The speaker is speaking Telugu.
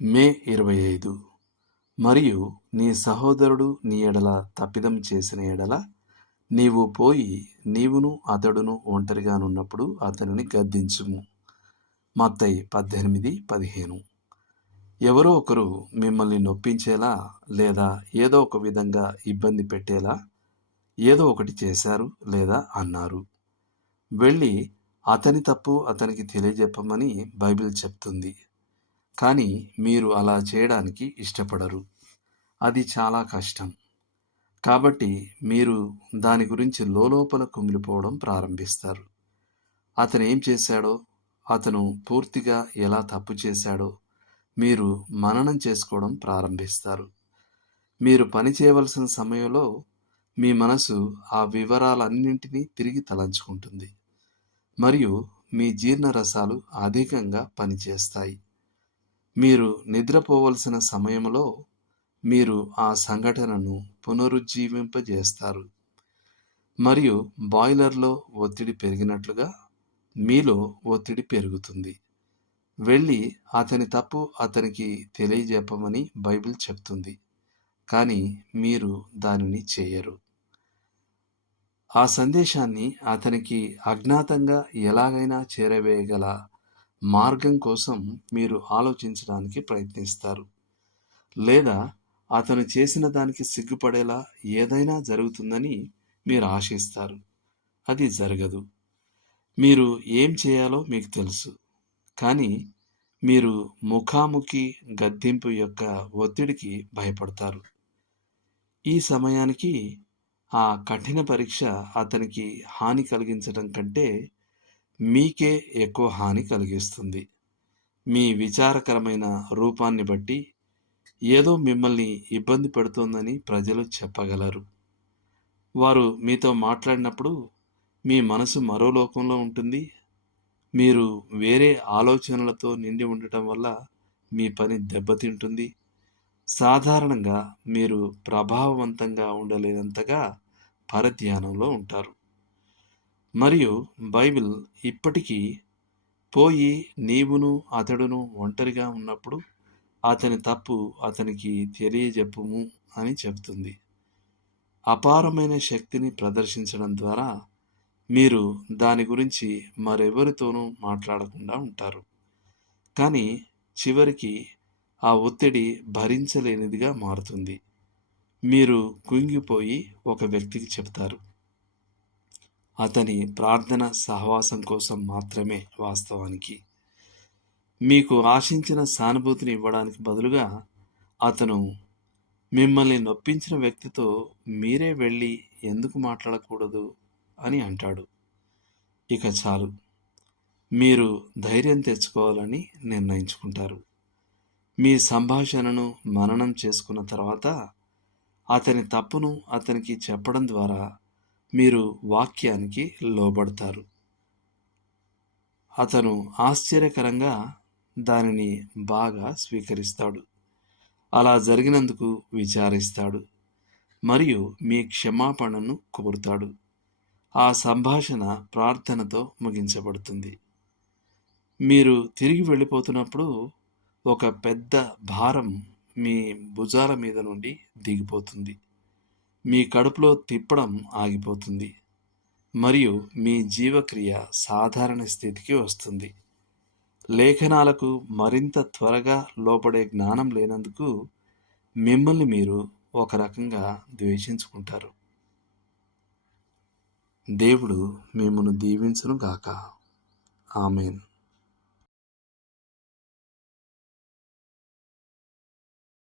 మే 25. మరియు నీ సహోదరుడు నీ ఎడల తప్పిదం చేసిన ఎడల నీవు పోయి నీవును అతడును ఒంటరిగానున్నప్పుడు అతనిని గద్దించుము. మత్తయి 18:15. ఎవరో ఒకరు మిమ్మల్ని నొప్పించేలా లేదా ఏదో ఒక విధంగా ఇబ్బంది పెట్టేలా ఏదో ఒకటి చేశారు లేదా అన్నారు. వెళ్ళి అతని తప్పు అతనికి తెలియజెప్పమని బైబిల్ చెప్తుంది. కానీ మీరు అలా చేయడానికి ఇష్టపడరు. అది చాలా కష్టం. కాబట్టి మీరు దాని గురించి లోలోపల కుమిలిపోవడం ప్రారంభిస్తారు. అతను ఏం చేశాడో, అతను పూర్తిగా ఎలా తప్పు చేశాడో మీరు మననం చేసుకోవడం ప్రారంభిస్తారు. మీరు పని చేయవలసిన సమయంలో మీ మనసు ఆ వివరాలన్నింటినీ తిరిగి తలంచుకుంటుంది మరియు మీ జీర్ణరసాలు అధికంగా పనిచేస్తాయి. మీరు నిద్రపోవలసిన సమయంలో మీరు ఆ సంఘటనను పునరుజ్జీవింపజేస్తారు మరియు బాయిలర్లో ఒత్తిడి పెరిగినట్లుగా మీలో ఒత్తిడి పెరుగుతుంది. వెళ్ళి అతని తప్పు అతనికి తెలియజెప్పమని బైబిల్ చెప్తుంది. కానీ మీరు దానిని చేయరు. ఆ సందేశాన్ని అతనికి అజ్ఞాతంగా ఎలాగైనా చేరవేయగల మార్గం కోసం మీరు ఆలోచించడానికి ప్రయత్నిస్తారు. లేదా అతను చేసిన దానికి సిగ్గుపడేలా ఏదైనా జరుగుతుందని మీరు ఆశిస్తారు. అది జరగదు. మీరు ఏం చేయాలో మీకు తెలుసు. కానీ మీరు ముఖాముఖి గద్దింపు యొక్క ఒత్తిడికి భయపడతారు. ఈ సమయానికి ఆ కఠిన పరీక్ష అతనికి హాని కలిగించడం కంటే మీకే ఎక్కువ హాని కలిగిస్తుంది. మీ విచారకరమైన రూపాన్ని బట్టి ఏదో మిమ్మల్ని ఇబ్బంది పెడుతోందని ప్రజలు చెప్పగలరు. వారు మీతో మాట్లాడినప్పుడు మీ మనసు మరో లోకంలో ఉంటుంది. మీరు వేరే ఆలోచనలతో నిండి ఉండటం వల్ల మీ పని దెబ్బతింటుంది. సాధారణంగా మీరు ప్రభావవంతంగా ఉండలేనంతగా పరధ్యానంలో ఉంటారు. మరియు బైబిల్ ఇప్పటికీ పోయి నీవును అతడును ఒంటరిగా ఉన్నప్పుడు అతని తప్పు అతనికి తెలియజెప్పుము అని చెబుతుంది. అపారమైన శక్తిని ప్రదర్శించడం ద్వారా మీరు దాని గురించి మరెవరితోనూ మాట్లాడకుండా ఉంటారు. కానీ చివరికి ఆ ఒత్తిడి భరించలేనిదిగా మారుతుంది. మీరు కుంగిపోయి ఒక వ్యక్తికి చెప్తారు. అతని ప్రార్థన సహవాసం కోసం మాత్రమే. వాస్తవానికి మీకు ఆశించిన సానుభూతిని ఇవ్వడానికి బదులుగా అతను మిమ్మల్ని నొప్పించిన వ్యక్తితో మీరే వెళ్ళి ఎందుకు మాట్లాడకూడదు అని అంటాడు. ఇక చాలు, మీరు ధైర్యం తెచ్చుకోవాలని నిర్ణయించుకుంటారు. మీ సంభాషణను మననం చేసుకున్న తర్వాత అతని తప్పును అతనికి చెప్పడం ద్వారా మీరు వాక్యానికి లోబడతారు. అతను ఆశ్చర్యకరంగా దానిని బాగా స్వీకరిస్తాడు. అలా జరిగినందుకు విచారిస్తాడు మరియు మీ క్షమాపణను కోరుతాడు. ఆ సంభాషణ ప్రార్థనతో ముగించబడుతుంది. మీరు తిరిగి వెళ్ళిపోతున్నప్పుడు ఒక పెద్ద భారం మీ భుజాల మీద నుండి దిగిపోతుంది. మీ కడుపులో తిప్పడం ఆగిపోతుంది మరియు మీ జీవక్రియ సాధారణ స్థితికి వస్తుంది. లేఖనాలకు మరింత త్వరగా లోపడే జ్ఞానం లేనందుకు మిమ్మల్ని మీరు ఒక రకంగా ద్వేషించుకుంటారు. దేవుడు మిమ్మును దీవించును గాక. ఆమేన్.